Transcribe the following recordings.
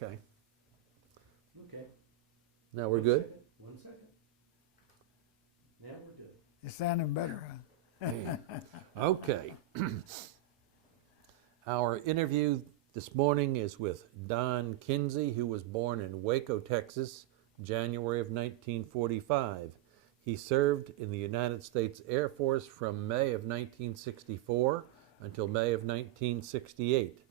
Okay. Okay. Now we're good? One second. Now we're good. It's sounding better, huh? Okay. Our interview this morning is with Don Kinsey, who was born in Waco, Texas, January of 1945. He served in the United States Air Force from May of 1964 until May of 1968.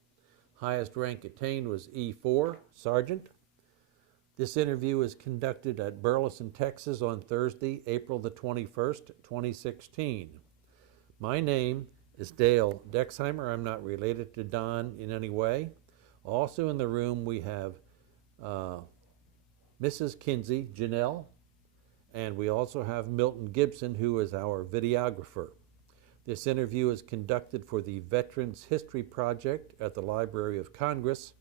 Highest rank attained was E4, Sergeant. This interview is conducted at Burleson, Texas on Thursday, April the 21st, 2016. My name is Dale Dexheimer. I'm not related to Don in any way. Also in the room we have Mrs. Kinsey, Janelle, and we also have Milton Gibson, who is our videographer. This interview is conducted for the Veterans History Project at the Library of Congress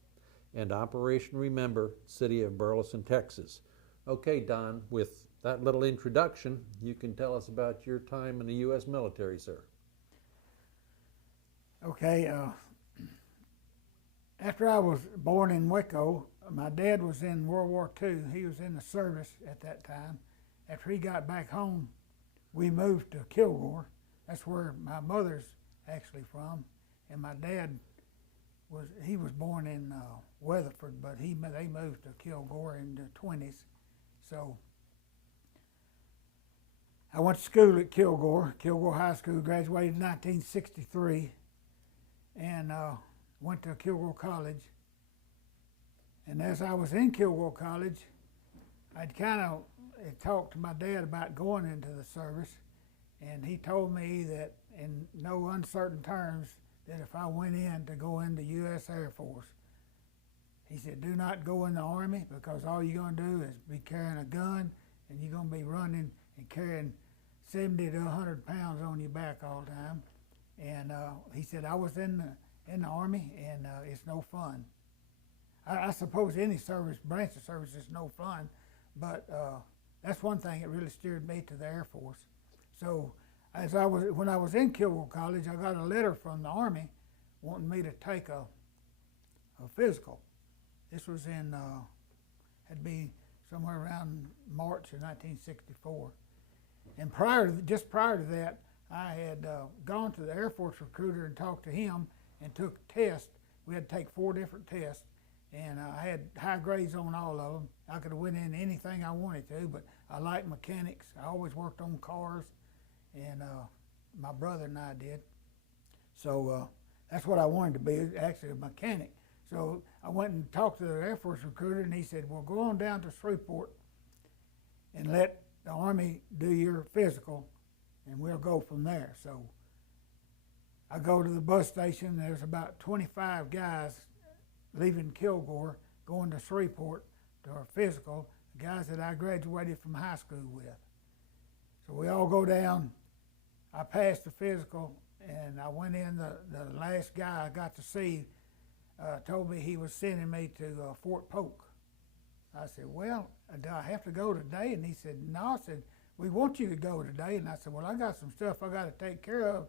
and Operation Remember, City of Burleson, Texas. Okay, Don, with that little introduction, you can tell us about your time in the U.S. military, sir. Okay, after I was born in Waco, my dad was in World War II. He was in the service at that time. After he got back home, we moved to Kilgore. That's where my mother's actually from. And my dad he was born in Weatherford, but they moved to Kilgore in the 20s. So I went to school at Kilgore High School, graduated in 1963, and went to Kilgore College. And as I was in Kilgore College, I'd kind of talked to my dad about going into the service, and he told me that in no uncertain terms that if I went in to go in the U.S. Air Force, he said, do not go in the Army, because all you're going to do is be carrying a gun, and you're going to be running and carrying 70 to 100 pounds on your back all the time. And he said, I was in the Army, and it's no fun. I suppose any branch of service is no fun, but that's one thing that really steered me to the Air Force. So when I was in Kilgore College, I got a letter from the Army wanting me to take a physical. This was had be somewhere around March of 1964. And just prior to that, I had gone to the Air Force recruiter and talked to him and took a test. We had to take 4 different tests, and I had high grades on all of them. I could have went in anything I wanted to, but I liked mechanics. I always worked on cars, and my brother and I did. So that's what I wanted to be, actually a mechanic. So I went and talked to the Air Force recruiter, and he said, well, go on down to Shreveport and let the Army do your physical, and we'll go from there. So I go to the bus station. There's about 25 guys leaving Kilgore, going to Shreveport to our physical, the guys that I graduated from high school with. So we all go down. I passed the physical, and I went in. The last guy I got to see told me he was sending me to Fort Polk. I said, well, do I have to go today? And he said, no. I said, we want you to go today. And I said, well, I got some stuff I got to take care of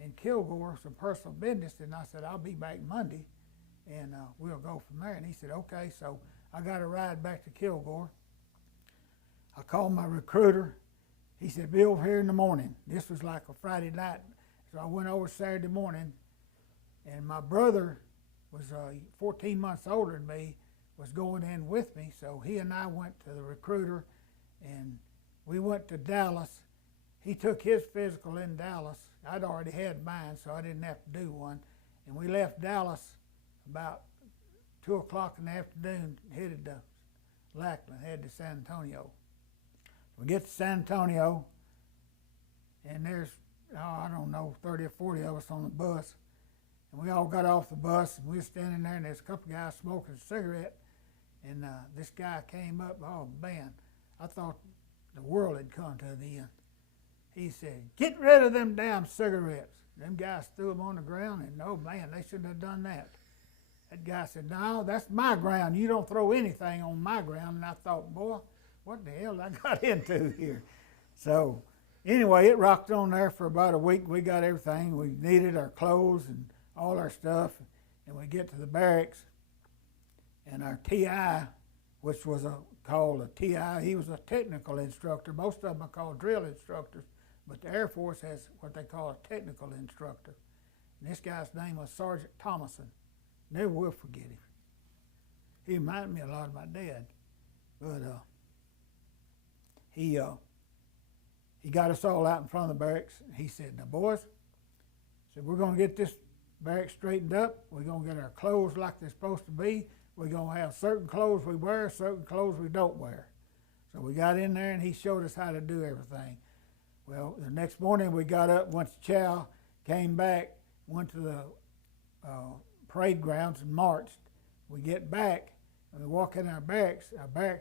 in Kilgore, some personal business. And I said, I'll be back Monday, and we'll go from there. And he said, okay. So I got a ride back to Kilgore. I called my recruiter. He said, be over here in the morning. This was like a Friday night. So I went over Saturday morning, and my brother was 14 months older than me, was going in with me. So he and I went to the recruiter, and we went to Dallas. He took his physical in Dallas. I'd already had mine, so I didn't have to do one. And we left Dallas about 2 o'clock in the afternoon, headed to Lackland, headed to San Antonio. We get to San Antonio, and there's, I don't know, 30 or 40 of us on the bus. And we all got off the bus, and we were standing there, and there's a couple of guys smoking a cigarette. And this guy came up. Oh, man, I thought the world had come to an end. He said, get rid of them damn cigarettes. Them guys threw them on the ground, and oh, man, they shouldn't have done that. That guy said, no, that's my ground. You don't throw anything on my ground. And I thought, boy, what the hell I got into here? So anyway, it rocked on there for about a week. We got everything. We needed our clothes and all our stuff, and we get to the barracks, And our TI, which was called a TI, he was a technical instructor. Most of them are called drill instructors, but the Air Force has what they call a technical instructor. And this guy's name was Sergeant Thomason. Never will forget him. He reminded me a lot of my dad. But he got us all out in front of the barracks. And he said, "Now, boys," said, "we're going to get this barracks straightened up. We're going to get our clothes like they're supposed to be. We're going to have certain clothes we wear, certain clothes we don't wear." So we got in there, and he showed us how to do everything. Well, the next morning we got up, went to chow, came back, went to the parade grounds and marched. We get back, and we walk in our barracks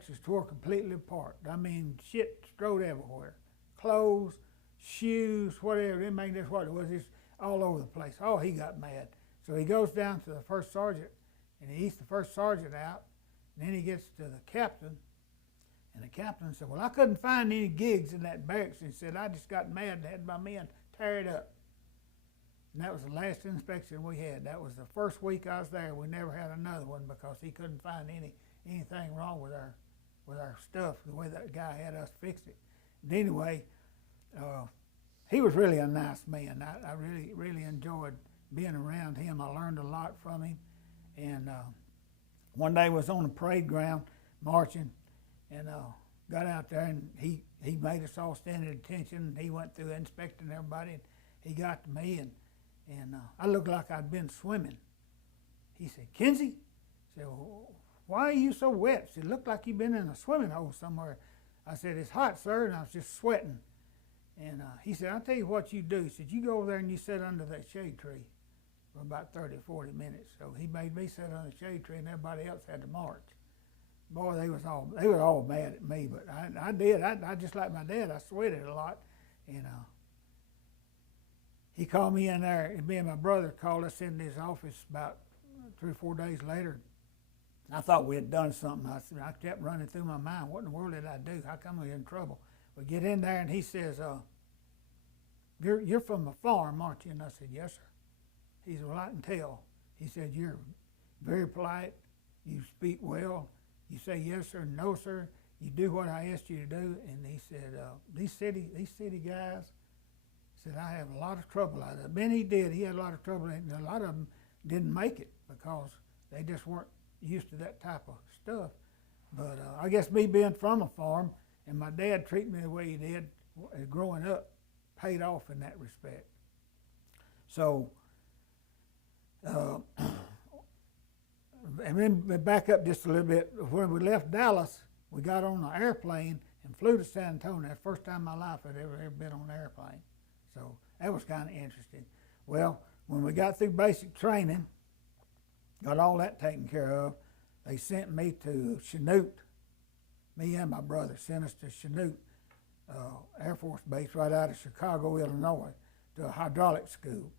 is tore completely apart. I mean, shit strode everywhere. Clothes, shoes, whatever, it made this what it was, just all over the place. Oh, he got mad. So he goes down to the first sergeant, and he eats the first sergeant out, and then he gets to the captain, and the captain said, "Well, I couldn't find any gigs in that barracks." And he said, "I just got mad and had my men tear it up." And that was the last inspection we had. That was the first week I was there. We never had another one because he couldn't find anything wrong with our stuff, the way that guy had us fix it. And anyway, he was really a nice man. I really enjoyed being around him. I learned a lot from him. And one day I was on the parade ground marching, and got out there, and he made us all stand at attention. He went through inspecting everybody, and he got to me, and I looked like I'd been swimming. He said, "Kinsey," I said, "Well, why are you so wet?" He said, "Looked like you've been in a swimming hole somewhere." I said, "It's hot, sir," and I was just sweating. And he said, "I'll tell you what you do." He said, "You go over there and you sit under that shade tree for about 30 or 40 minutes. So he made me sit under the shade tree, and everybody else had to march. Boy, they was all mad at me, but I did. I just like my dad, I sweated a lot. And he called me in there, and me and my brother called us in his office about 3 or 4 days later. I thought we had done something. I kept running through my mind, what in the world did I do? How come we're in trouble? We get in there, and he says, you're from a farm, aren't you?" And I said, "Yes, sir." He said, "Well, I can tell." He said, "You're very polite. You speak well. You say yes, sir, no, sir. You do what I asked you to do." And he said, these city guys," said, "I have a lot of trouble out of them." And he did. He had a lot of trouble, and a lot of them didn't make it because they just weren't used to that type of stuff. But I guess me being from a farm and my dad treating me the way he did growing up paid off in that respect. So, and then back up just a little bit. When we left Dallas, we got on an airplane and flew to San Antonio. That's the first time in my life I'd ever been on an airplane. So that was kind of interesting. Well, when we got through basic training, got all that taken care of, they sent me to Chanute. Me and my brother sent us to Chanute Air Force Base right out of Chicago, Illinois, to a hydraulic school.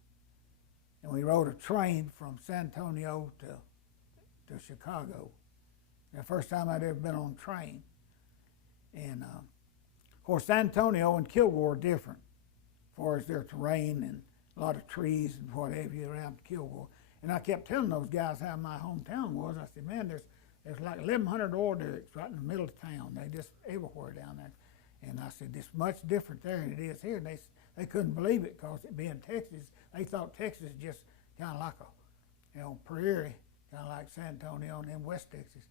And we rode a train from San Antonio to Chicago. The first time I'd ever been on a train. And of course, San Antonio and Kilgore are different as far as their terrain and a lot of trees and what have you around Kilgore. And I kept telling those guys how my hometown was. I said, "Man, there's like 1,100 oil derricks right in the middle of town. They just everywhere down there." And I said, "It's much different there than it is here." And they couldn't believe it because it being Texas, they thought Texas just kind of like a prairie, kind of like San Antonio and then West Texas.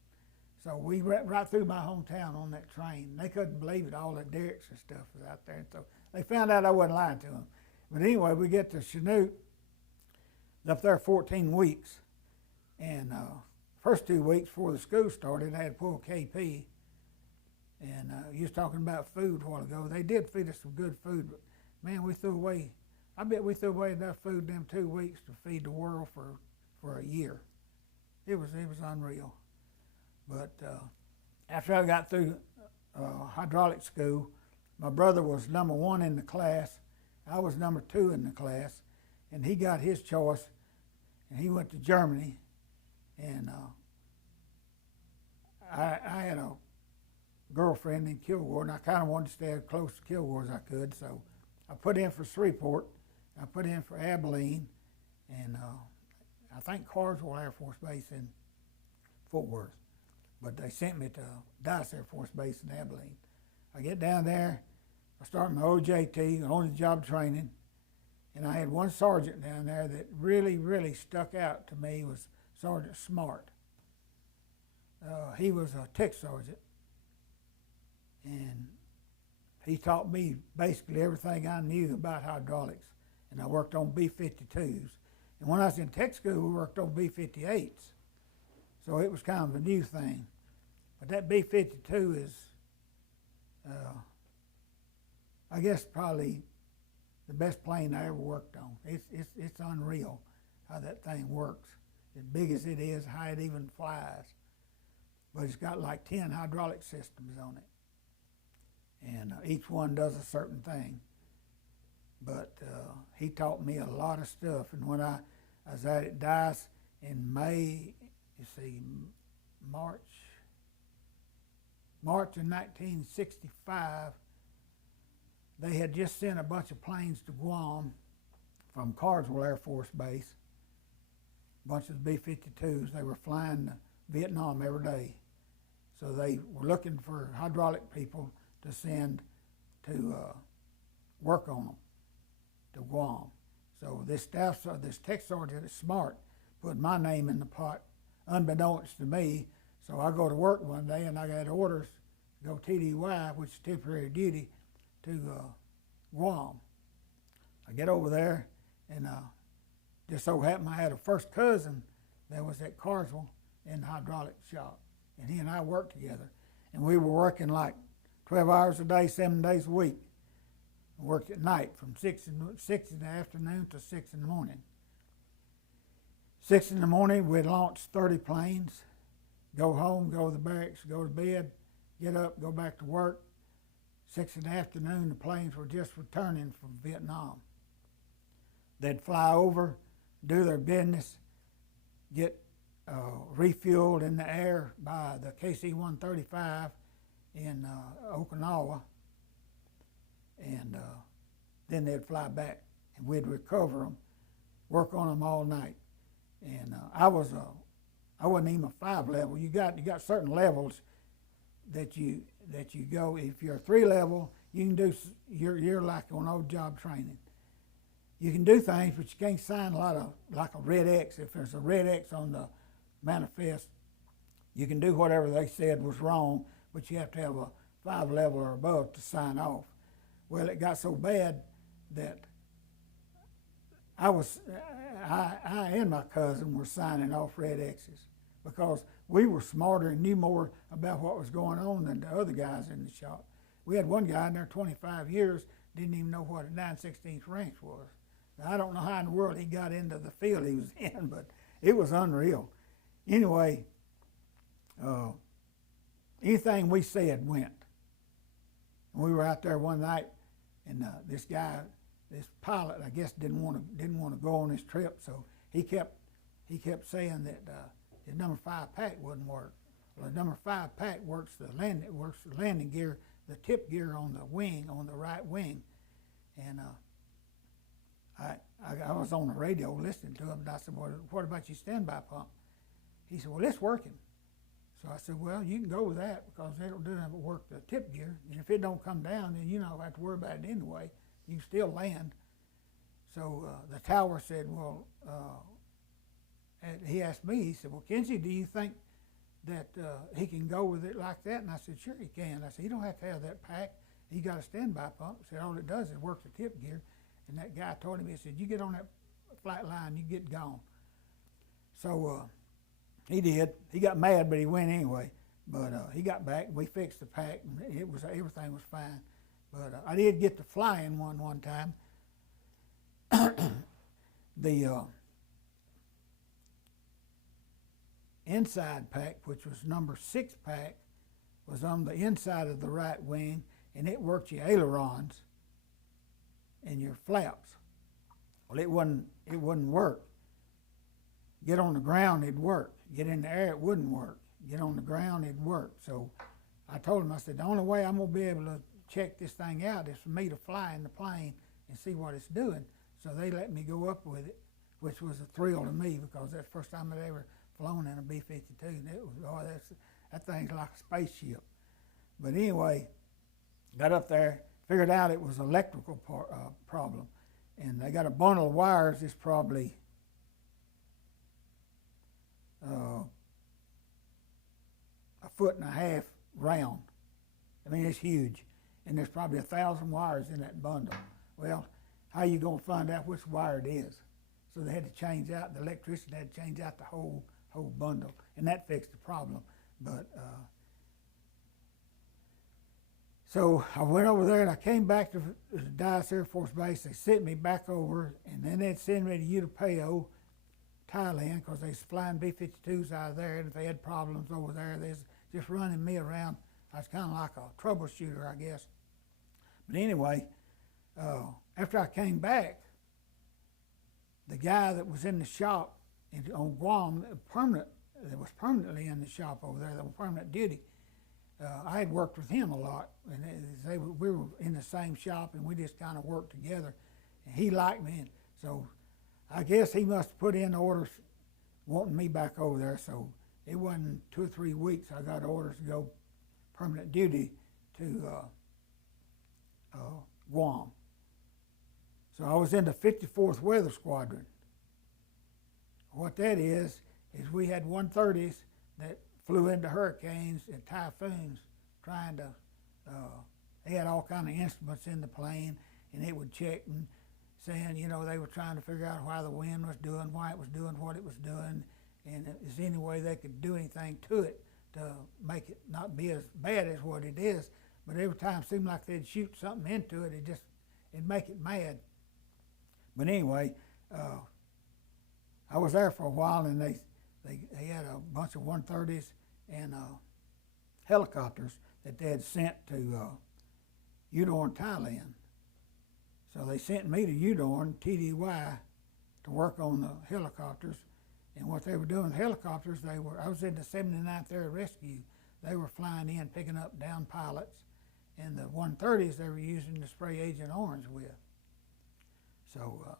So we went right through my hometown on that train. They couldn't believe it. All the derricks and stuff was out there. And so they found out I wasn't lying to them. But anyway, we get to Chanute. Up there 14 weeks. And first 2 weeks before the school started, I had pulled KP. And you was talking about food a while ago. They did feed us some good food, but man, I bet we threw away enough food in them 2 weeks to feed the world for a year. It was unreal. But after I got through hydraulic school, my brother was number 1 in the class. I was number 2 in the class, and he got his choice, and he went to Germany. And I had a girlfriend in Kilgore, and I kind of wanted to stay as close to Kilgore as I could, so I put in for Shreveport, I put in for Abilene, and I think Carswell Air Force Base in Fort Worth. But they sent me to Dice Air Force Base in Abilene. I get down there, I start my OJT, on the job training, and I had one sergeant down there that really, really stuck out to me was Sergeant Smart. He was a tech sergeant, and he taught me basically everything I knew about hydraulics, and I worked on B-52s. And when I was in tech school, we worked on B-58s, so it was kind of a new thing. But that B-52 is, I guess, probably the best plane I ever worked on. It's unreal how that thing works. As big as it is, how it even flies. But it's got like 10 hydraulic systems on it. And each one does a certain thing. But he taught me a lot of stuff. And when I was out at Dice in May, March of 1965, they had just sent a bunch of planes to Guam from Carswell Air Force Base. A bunch of B-52s. They were flying to Vietnam every day. So they were looking for hydraulic people to send to work on them to Guam. So this tech sergeant is Smart, put my name in the pot, unbeknownst to me. So I go to work one day and I got orders to go TDY, which is temporary duty, to Guam. I get over there and just so happened I had a first cousin that was at Carswell in the hydraulic shop. And he and I worked together. And we were working like 12 hours a day, 7 days a week. We worked at night from 6 in the afternoon to 6 in the morning. 6 in the morning, we'd launch 30 planes, go home, go to the barracks, go to bed, get up, go back to work. 6 in the afternoon, the planes were just returning from Vietnam. They'd fly over, do their business, get refueled in the air by the KC-135 in Okinawa, and then they'd fly back, and we'd recover them, work on them all night. And I wasn't even a 5 level. You got certain levels that you go. If you're a 3 level, you can do. You're like on old job training. You can do things, but you can't sign a lot of like a red X. If there's a red X on the manifest, you can do whatever they said was wrong, but you have to have a 5 level or above to sign off. Well, it got so bad that I and my cousin were signing off red X's because we were smarter and knew more about what was going on than the other guys in the shop. We had one guy in there 25 years, didn't even know what a 9/16 wrench was. Now, I don't know how in the world he got into the field he was in, but it was unreal. Anyway, anything we said went. We were out there one night, and this pilot, I guess, didn't want to go on this trip, so he kept saying that his number 5 pack wouldn't work. Well, the number 5 pack works the landing gear, the tip gear on the wing, on the right wing, and I was on the radio listening to him, and I said, "Well, what about your standby pump?" He said, "Well, it's working." So I said, "Well, you can go with that because it'll do nothing but work the tip gear, and if it don't come down, then you don't have to worry about it anyway. You can still land." So the tower said, "Well," and he asked me, he said, "Well, Kinsey, do you think that he can go with it like that?" And I said, "Sure he can." I said, "You don't have to have that pack. He got a standby pump." He said, "All it does is work the tip gear." And that guy told him, he said, "You get on that flat line, you get gone." So he did. He got mad, but he went anyway. But he got back, and we fixed the pack, and everything was fine. But I did get to fly in one time. The inside pack, which was number 6 pack, was on the inside of the right wing, and it worked your ailerons and your flaps. Well, it wouldn't work. Get on the ground, it'd work. Get in the air, it wouldn't work. Get on the ground, it'd work. So I told him, I said, "The only way I'm gonna be able to check this thing out is for me to fly in the plane and see what it's doing." So they let me go up with it, which was a thrill to me because that's the first time I'd ever flown in a B-52, and it was, oh, that thing's like a spaceship. But anyway, got up there, figured out it was an electrical problem, and they got a bundle of wires that's probably a foot and a half round. I mean, it's huge, and there's probably 1,000 wires in that bundle. Well, how you gonna find out which wire it is? So they had to change out, the electrician had to change out the whole bundle, and that fixed the problem. But so I went over there and I came back to Dallas Air Force Base. They sent me back over, and then they'd send me to Utapao, Thailand, because they was flying B-52s out of there, and if they had problems over there, they was just running me around. I was kind of like a troubleshooter, I guess. But anyway, after I came back, the guy that was in the shop on Guam, that was permanently in the shop over there, that was permanent duty, I had worked with him a lot, and we were in the same shop, and we just kind of worked together. And he liked me, and so I guess he must have put in orders wanting me back over there. So it wasn't 2 or 3 weeks I got orders to go permanent duty to Guam. So I was in the 54th Weather Squadron. What that is we had 130s that flew into hurricanes and typhoons trying to, they had all kind of instruments in the plane, and it would check and saying, you know, they were trying to figure out why the wind was doing, why it was doing what it was doing, and is there any way they could do anything to it to make it not be as bad as what it is. But every time it seemed like they'd shoot something into it, it'd make it mad. But anyway, I was there for a while, and they had a bunch of 130s and helicopters that they had sent to Udon, Thailand. So they sent me to Udon, TDY, to work on the helicopters. And what they were doing with helicopters, I was in the 79th Air Rescue. They were flying in, picking up down pilots. And the 130s they were using to spray Agent Orange with. So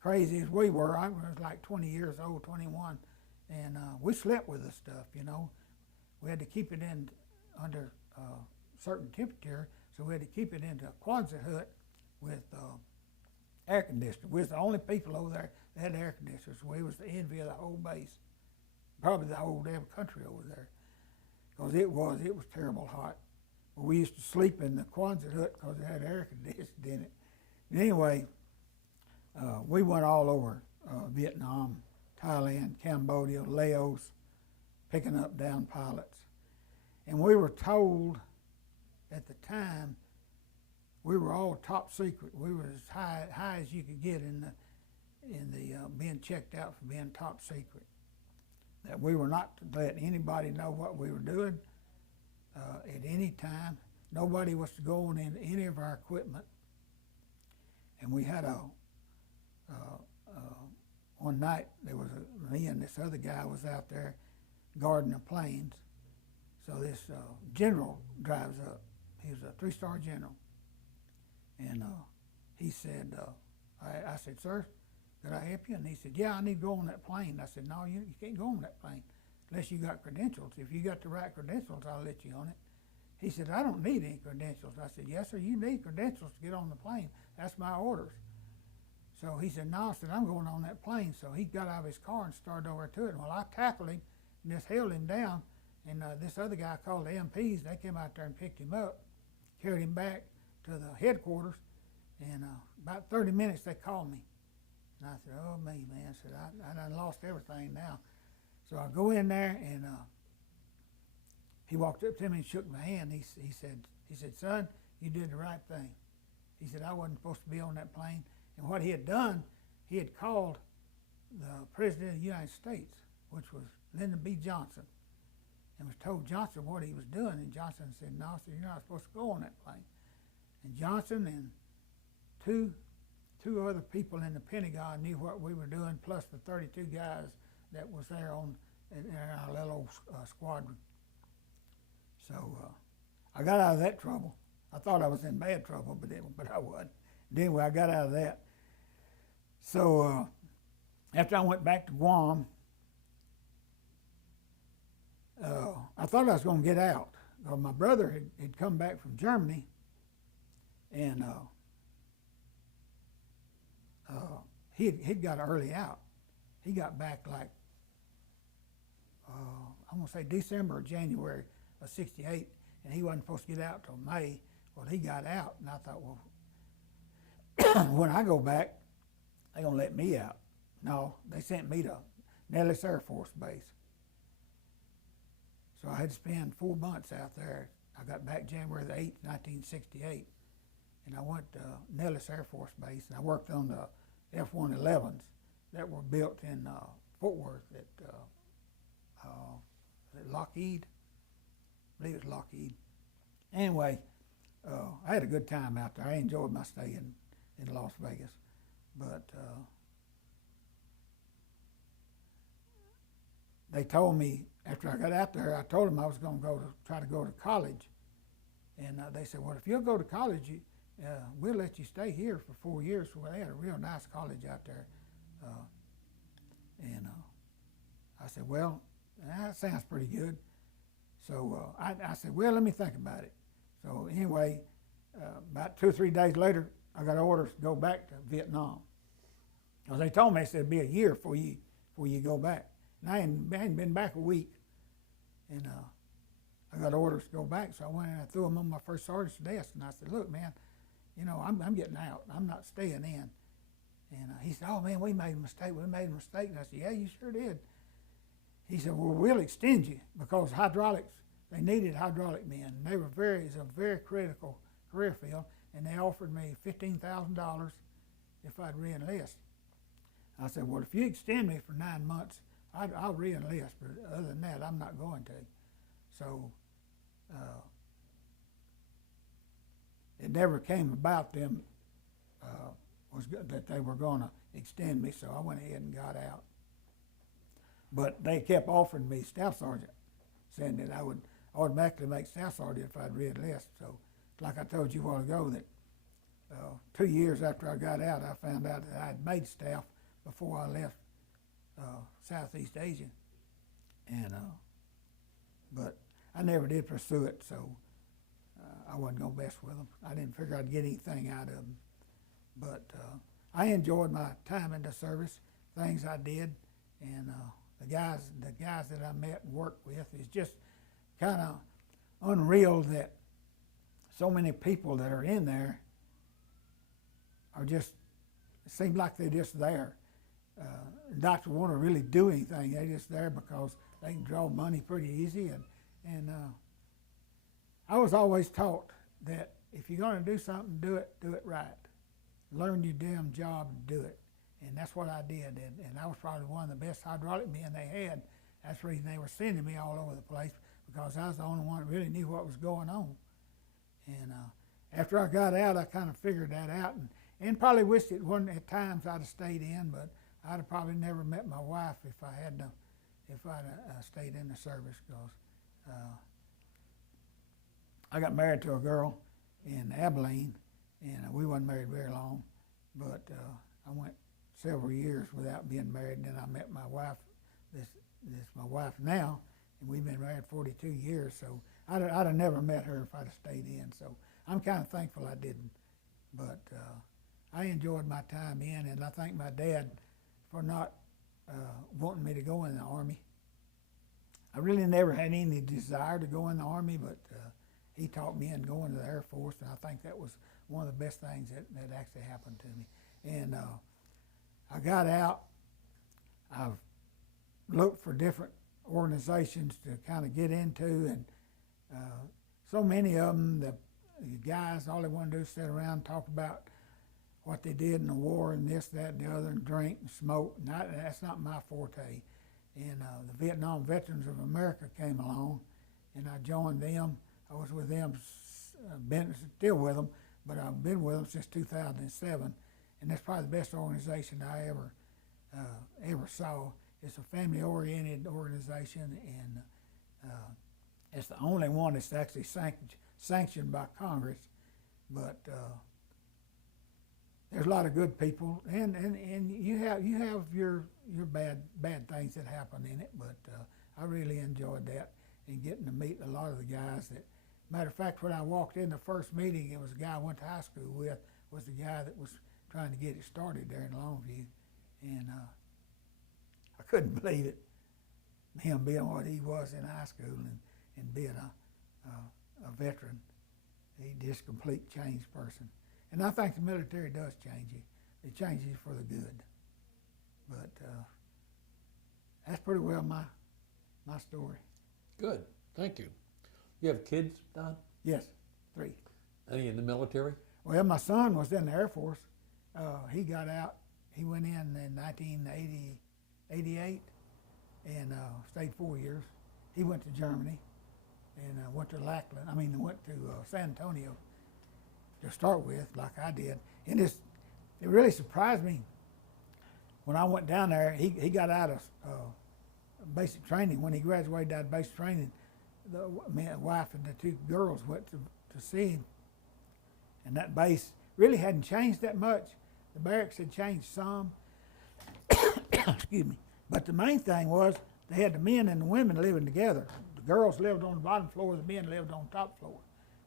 crazy as we were, I was like 20 years old, 21, and we slept with this stuff, you know. We had to keep it in under certain temperature, so we had to keep it in a Quonset hut with air conditioning. We was the only people over there that had air conditioners. We was the envy of the whole base, probably the whole damn country over there, because it was terrible hot. We used to sleep in the Quonset hut because it had air conditioning in it. But anyway, we went all over Vietnam, Thailand, Cambodia, Laos, picking up down pilots. And we were told at the time we were all top secret. We were as high as you could get in the being checked out for being top secret. That we were not to let anybody know what we were doing at any time. Nobody was to go on into any of our equipment. And we had one night, there was me and this other guy was out there guarding the planes. So this general drives up. He was a 3-star general. And he said, I said, sir, could I help you? And he said, yeah, I need to go on that plane. I said, no, you can't go on that plane unless you got credentials. If you got the right credentials, I'll let you on it. He said, I don't need any credentials. I said, yes, sir, you need credentials to get on the plane. That's my orders. So he said, no, I said, I'm going on that plane. So he got out of his car and started over to it. Well, I tackled him and just held him down. And this other guy called the MPs. They came out there and picked him up, carried him back to the headquarters. And about 30 minutes, they called me. And I said, oh, me, man. I said, I done lost everything now. So I go in there, and he walked up to me and shook my hand. He said, son, you did the right thing. He said, I wasn't supposed to be on that plane. And what he had done, he had called the President of the United States, which was Lyndon B. Johnson, and was told Johnson what he was doing. And Johnson said, no, sir, you're not supposed to go on that plane. And Johnson and two other people in the Pentagon knew what we were doing, plus the 32 guys that was there in our little squadron. So I got out of that trouble. I thought I was in bad trouble, but I wasn't. And anyway, I got out of that. So after I went back to Guam, I thought I was going to get out. My brother had come back from Germany, and he'd got early out. He got back like, I'm going to say December or January of '68, and he wasn't supposed to get out till May. Well, he got out, and I thought, well, when I go back, they're going to let me out. No, they sent me to Nellis Air Force Base. So I had to spend 4 months out there. I got back January the 8th, 1968, and I went to Nellis Air Force Base, and I worked on the F-111s that were built in Fort Worth at Lockheed. I believe it was Lockheed. Anyway, I had a good time out there. I enjoyed my stay in Las Vegas. But they told me, after I got out there, I told them I was going to try to go to college. And they said, well, if you'll go to college, we'll let you stay here for 4 years. Well, they had a real nice college out there. And I said, well, that sounds pretty good. So I said, well, let me think about it. So anyway, about 2 or 3 days later, I got orders to go back to Vietnam. Well, they told me, they said, it'd be a year before you go back. And I hadn't been back a week. And I got orders to go back, so I went and I threw them on my first sergeant's desk, and I said, look, man, you know, I'm getting out. I'm not staying in. And he said, oh, man, we made a mistake. We made a mistake. And I said, yeah, you sure did. He said, well, we'll extend you, because hydraulics, they needed hydraulic men. And they were it's a very critical career field, and they offered me $15,000 if I'd re-enlist. I said, well, if you extend me for 9 months, I'll re-enlist, but other than that, I'm not going to. So it never came about them that they were going to extend me, so I went ahead and got out. But they kept offering me staff sergeant, saying that I would automatically make staff sergeant if I'd re-enlist. So, like I told you a while ago, that 2 years after I got out, I found out that I had made staff before I left Southeast Asia, and but I never did pursue it, so I wasn't gonna mess with them. I didn't figure I'd get anything out of them, but I enjoyed my time in the service, things I did, and the guys that I met and worked with. It's just kind of unreal that so many people that are in there are just, it seems like they're just there. Not want to really do anything. They're just there because they can draw money pretty easy. And I was always taught that if you're going to do something, do it right. Learn your damn job and do it. And that's what I did. And I was probably one of the best hydraulic men they had. That's the reason they were sending me all over the place, because I was the only one that really knew what was going on. And after I got out, I kind of figured that out, and probably wished it wasn't at times I'd have stayed in, but I'd have probably never met my wife if I'd stayed in the service, because I got married to a girl in Abilene, and we wasn't married very long, but I went several years without being married, and then I met my wife, this my wife now, and we've been married 42 years, so I'd have never met her if I'd have stayed in, so I'm kind of thankful I didn't, but I enjoyed my time in, and I thank my dad for not wanting me to go in the Army. I really never had any desire to go in the Army, but he talked me into going to the Air Force, and I think that was one of the best things that actually happened to me. And I got out. I've looked for different organizations to kind of get into, and so many of them, the guys, all they want to do is sit around and talk about what they did in the war and this, that, and the other, and drink and smoke. And that's not my forte. And the Vietnam Veterans of America came along, and I joined them. I was with them, still with them, but I've been with them since 2007. And that's probably the best organization I ever saw. It's a family-oriented organization, and it's the only one that's actually sanctioned by Congress. But there's a lot of good people, and you have your bad things that happen in it. But I really enjoyed that, and getting to meet a lot of the guys that, matter of fact, when I walked in the first meeting, it was a guy I went to high school with, was the guy that was trying to get it started there in Longview. And I couldn't believe it, him being what he was in high school and being a veteran. He just a complete changed person. And I think the military does change you. It changes you for the good. But that's pretty well my story. Good, thank you. You have kids, Don? Yes, 3. Any in the military? Well, my son was in the Air Force. He got out. He went in 1988 and stayed 4 years. He went to Germany and went to went to San Antonio to start with, like I did. And it really surprised me when I went down there. He got out of basic training. When he graduated out of basic training, the wife and the 2 girls went to see him. And that base really hadn't changed that much. The barracks had changed some. Excuse me. But the main thing was they had the men and the women living together. The girls lived on the bottom floor, the men lived on the top floor.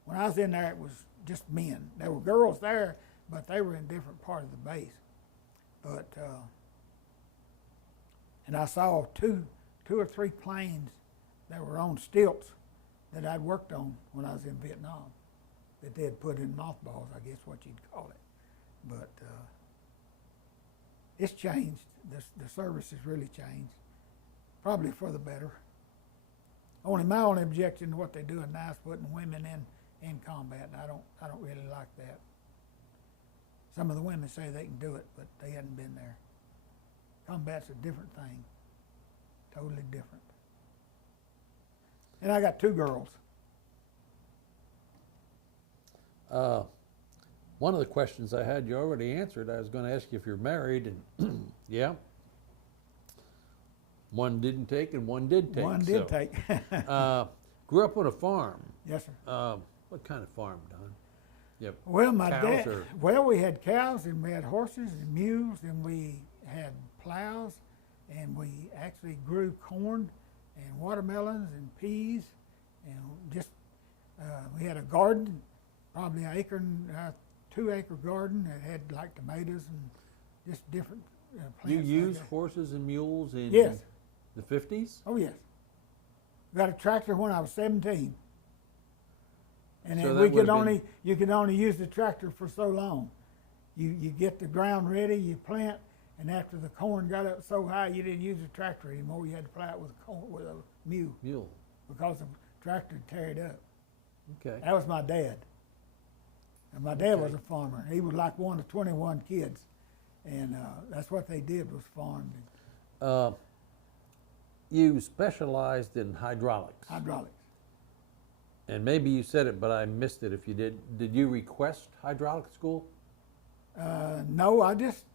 When I was in there, it was just men. There were girls there, but they were in different parts of the base. But and I saw two or three planes that were on stilts that I'd worked on when I was in Vietnam, that they had put in mothballs, I guess what you'd call it. But it's changed. The service has really changed, probably for the better. My only objection to what they're doing now is putting women in combat, and I don't really like that. Some of the women say they can do it, but they hadn't been there. Combat's a different thing, totally different. And I got 2 girls. One of the questions I had you already answered. I was going to ask you if you're married, and yeah. One didn't take and one did take. One did take. Grew up on a farm. Yes, sir. What kind of farm, Don? Yep. Well, my Cows dad. Well, we had cows and we had horses and mules and we had plows and we actually grew corn and watermelons and peas and just we had a garden, probably an acre and 2-acre garden that had like tomatoes and just different plants. You used horses and mules in Yes. the 50s? Oh yes. Got a tractor when I was 17. And So then that would've you could only use the tractor for so long. You get the ground ready, you plant, and after the corn got up so high, you didn't use the tractor anymore. You had to plow it with a mule because the tractor would tear it up. Okay. That was my dad. And my dad was Okay. a farmer. He was like one of 21 kids, and that's what they did was farm. You specialized in hydraulics. Hydraulics. And maybe you said it, but I missed it if you did. Did you request hydraulic school? No, I just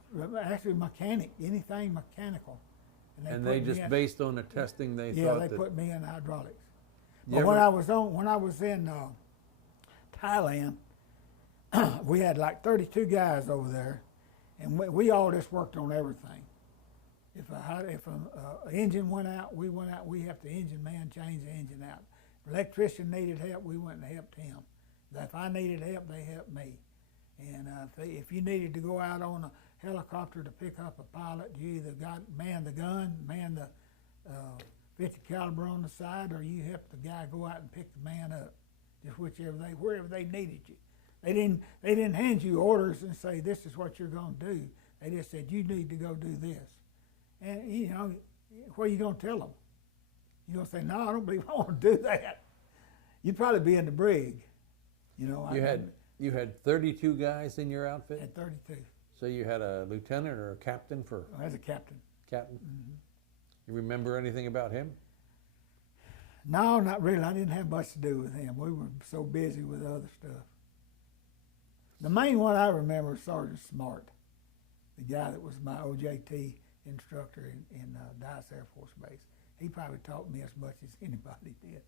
actually mechanic, anything mechanical. And they put me just in- based on the testing they Yeah, thought they that put me in hydraulics. You But when ever- I was in Thailand, we had like 32 guys over there, and we all just worked on everything. If an engine went out, we went out. We helped the engine man change the engine out. If the electrician needed help, we went and helped him. If I needed help, they helped me. And if you needed to go out on a helicopter to pick up a pilot, you either man the gun, man the 50 caliber on the side, or you helped the guy go out and pick the man up. Just wherever they needed you. They didn't hand you orders and say this is what you're going to do. They just said you need to go do this. And you know, what are you going to tell them? You're going to say no, I don't believe I want to do that. You'd probably be in the brig. You know, you had 32 guys in your outfit? At 32. So you had a lieutenant or a captain for As a captain. captain? Mm-hmm. You remember anything about him? No, not really. I didn't have much to do with him. We were so busy with other stuff. The main one I remember is Sergeant Smart, the guy that was my OJT instructor in Dice Air Force Base. He probably taught me as much as anybody did.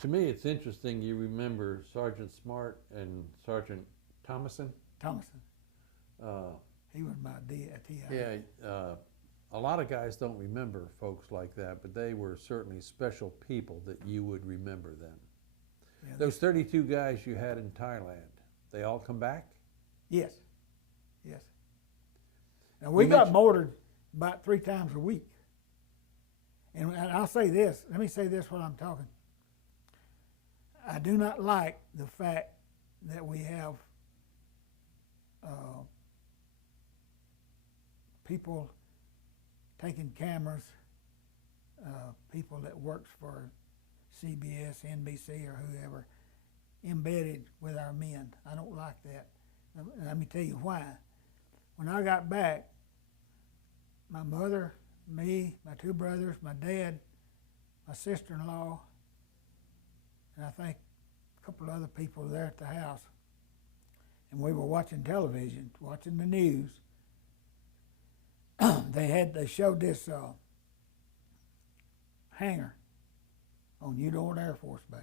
To me, it's interesting you remember Sergeant Smart and Sergeant Thomason. Thomason. Uh, He was my TI. yeah, A lot of guys don't remember folks like that, but they were certainly special people that you would remember them. Yeah, Those 32 guys you had in Thailand, they all come back? yes, yes. Now we got mortared about 3 times a week. And I'll say this, let me say this while I'm talking. I do not like the fact that we have people taking cameras, people that works for CBS, NBC, or whoever, embedded with our men. I don't like that. Let me tell you why. When I got back, my mother, me, my 2 brothers, my dad, my sister-in-law, and I think a couple of other people were there at the house, and we were watching television, watching the news. They showed this hangar on Udall Air Force Base.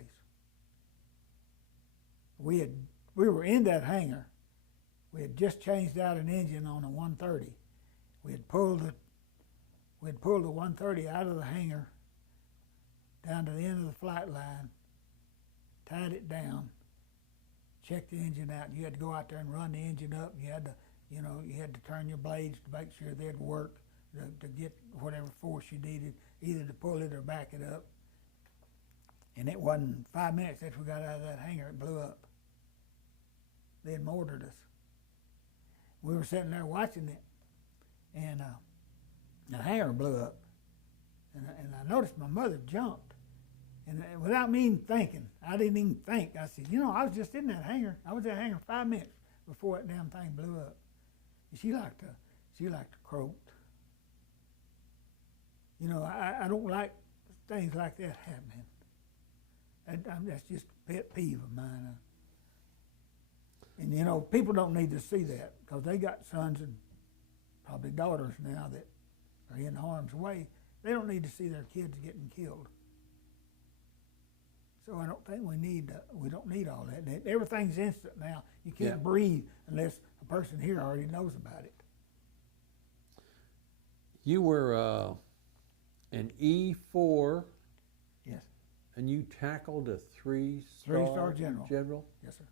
We were in that hangar. We had just changed out an engine on a 130. We had pulled the 130 out of the hangar down to the end of the flight line, tied it down, checked the engine out. You had to go out there and run the engine up. You had to turn your blades to make sure they'd work to get whatever force you needed, either to pull it or back it up. And it wasn't 5 minutes after we got out of that hangar, it blew up. They had mortared us. We were sitting there watching it, and the hangar blew up. And I noticed my mother jumped. And without me even thinking, I didn't even think. I said, I was just in that hangar. I was in that hangar 5 minutes before that damn thing blew up. And she liked to croak. I don't like things like that happening. That's just a pet peeve of mine. And people don't need to see that, because they got sons and probably daughters now that are in harm's way. They don't need to see their kids getting killed. So I don't think we don't need all that. Everything's instant now. You can't breathe unless a person here already knows about it. You were an E4. Yes. And you tackled a 3-star, 3-star general. Yes, sir.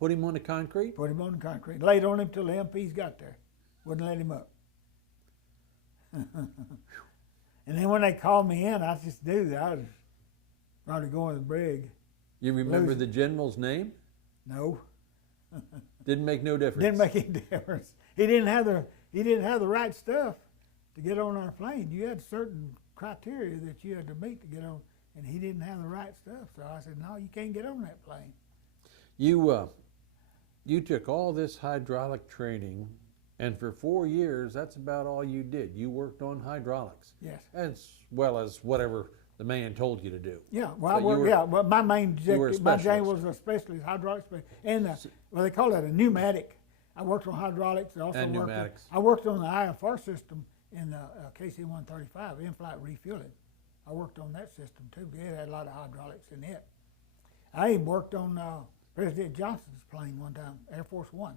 Put him on the concrete? Put him on the concrete. Laid on him till the MPs got there. Wouldn't let him up. And then when they called me in, I just knew that I was probably going to the brig. You remember the general's name? No. Didn't make no difference. Didn't make any difference. He didn't have the right stuff to get on our plane. You had certain criteria that you had to meet to get on, and he didn't have the right stuff. So I said, no, you can't get on that plane. You took all this hydraulic training, and for 4 years, that's about all you did. You worked on hydraulics. Yes. As well as whatever the man told you to do. Yeah, well, well, my main objective, my job was a specialist, hydraulic specialist, and they call that a pneumatic. I worked on hydraulics. I worked on the IFR system in the KC-135, in-flight refueling. I worked on that system too. It had a lot of hydraulics in it. I even worked on President Johnson's plane one time, Air Force One.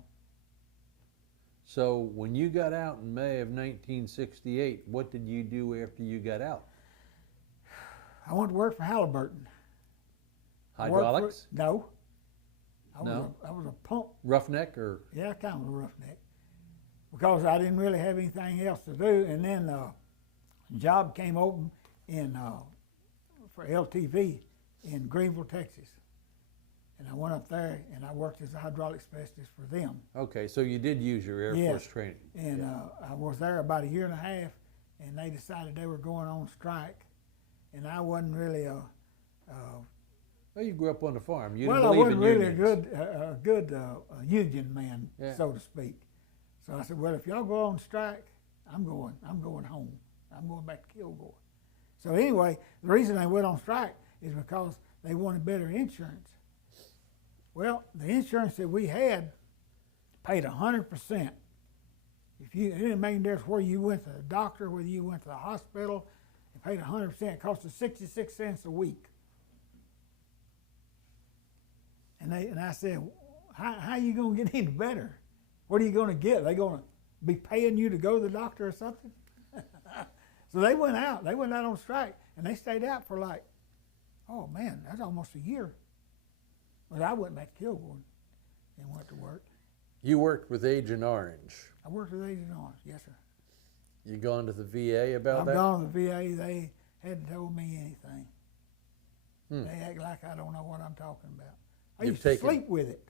So when you got out in May of 1968, what did you do after you got out? I went to work for Halliburton. Hydraulics? No. I was a pump. Roughneck or? Yeah, kind of a roughneck. Because I didn't really have anything else to do. And then a job came open for LTV in Greenville, Texas. And I went up there and I worked as a hydraulic specialist for them. Okay, so you did use your Air Force training. And I was there about 1.5 years, and they decided they were going on strike. And I wasn't really well, you grew up on the farm. You well, didn't believe I wasn't really unions. a good union man, so to speak. So I said, well, if y'all go on strike, I'm going home. I'm going back to Kilgore. So anyway, the reason they went on strike is because they wanted better insurance. Well, the insurance that we had paid 100%. It didn't make any difference where you went to the doctor, whether you went to the hospital. It paid 100%. It cost us 66 cents a week. And I said, how are you going to get any better? What are you going to get? Are they going to be paying you to go to the doctor or something? So they went out. They went out on strike, and they stayed out for like, oh man, that's almost a year. But I went back to Kilgore and went to work. You worked with Agent Orange. I worked with Agent Orange, yes sir. You gone to the VA about I've that? gone to the VA. They hadn't told me anything. Hmm. They act like I don't know what I'm talking about. I You've used to taken- sleep with it.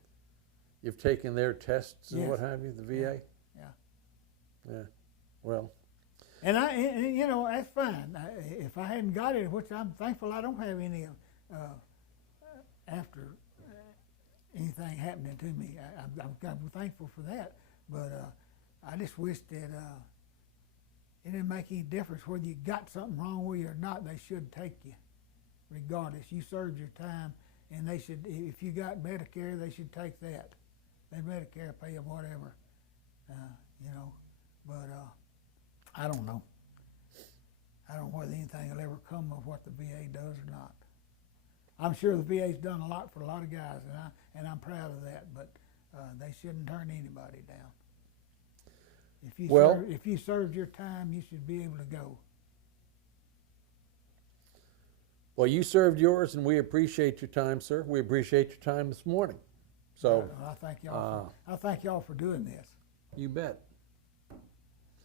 You've taken their tests and Yes. what have you, the VA? Yeah. Yeah. Well, And you know, that's fine. If I hadn't got it, which I'm thankful I don't have any after anything happening to me. I'm thankful for that. But I just wish that it didn't make any difference whether you got something wrong with you or not. They should take you, regardless. You served your time, and they should. If you got Medicare, they should take that. Let Medicare pay you whatever, you know. But I don't know. I don't know whether anything will ever come of what the VA does or not. I'm sure the VA's done a lot for a lot of guys, and I'm proud of that. But they shouldn't turn anybody down. If you served your time, you should be able to go. well, you served yours, and we appreciate your time, sir. We appreciate your time this morning. So, I thank y'all. I thank y'all for doing this. you bet.